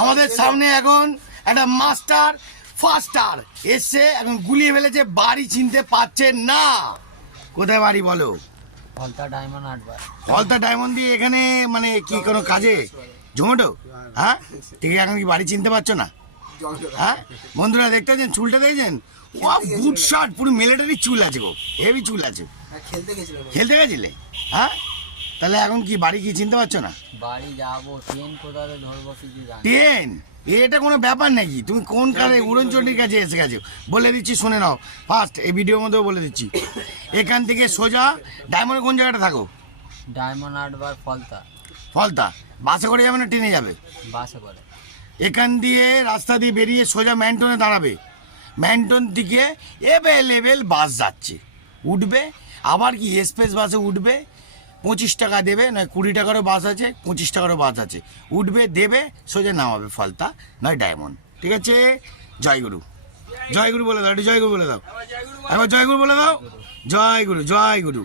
আমাদের সামনে এখন একটা মাস্টার ফাস্টার এসে এখন গুলিয়ে ফেলেছে, বাড়ি চিনতে পারছে না। কোথায় বাড়ি বলো? ফলতা ডায়মন্ড হারবার। ফলতা ডায়মন্ড দিয়ে এখানে মানে কি কোনো কাজে জোম্যাটো? হ্যাঁ, ঠিক আছে। এখন কি বাড়ি চিনতে পারছো না? হ্যাঁ বন্ধুরা, দেখতে পাচ্ছেন চুলটা, দেখছেন? ও বুট শার্ট, পুরো মিলিটারি চুল আছে গো, হেভি চুল আছে। খেলতে গেছিলে? হ্যাঁ, তাহলে এখন কি বাড়ি কি চিনতে পারছো না? বাড়ি যাবো, ট্রেন কোথায় ধরবো কিছু জানি। ট্রেন এটা কোনো ব্যাপার নাকি? তুমি কোন কালে উড়নচণ্ডীর কাছে এসে গেছো? বলে দিচ্ছি, শুনে নাও ফার্স্ট, এই ভিডিওর মধ্যেও বলে দিচ্ছি। এখান থেকে সোজা ডায়মন্ড কোন জায়গাটা থাকো? ডায়মন্ড হারবার ফলতা। ফলতা বাসে করে যাবে না ট্রেনে যাবে? বাসে করে। এখান দিয়ে রাস্তা দিয়ে বেরিয়ে সোজা ম্যান্টনে দাঁড়াবে। ম্যান্টন দিকে এভেলেবেল বাস যাচ্ছে, উঠবে। আবার কি এক্সপ্রেস বাসে উঠবে, 25 টাকা দেবে, নয় 20 টাকারও বাস আছে, 25 টাকারও বাস আছে। উঠবে, দেবে, সোজা নামাবে ফলতা নয় ডায়মন্ড। ঠিক আছে? জয়গুরু, জয়গুরু বলে দাও, একটু জয়গুরু বলে দাও, একবার জয়গুরু বলে দাও। জয়গুরু, জয়গুরু।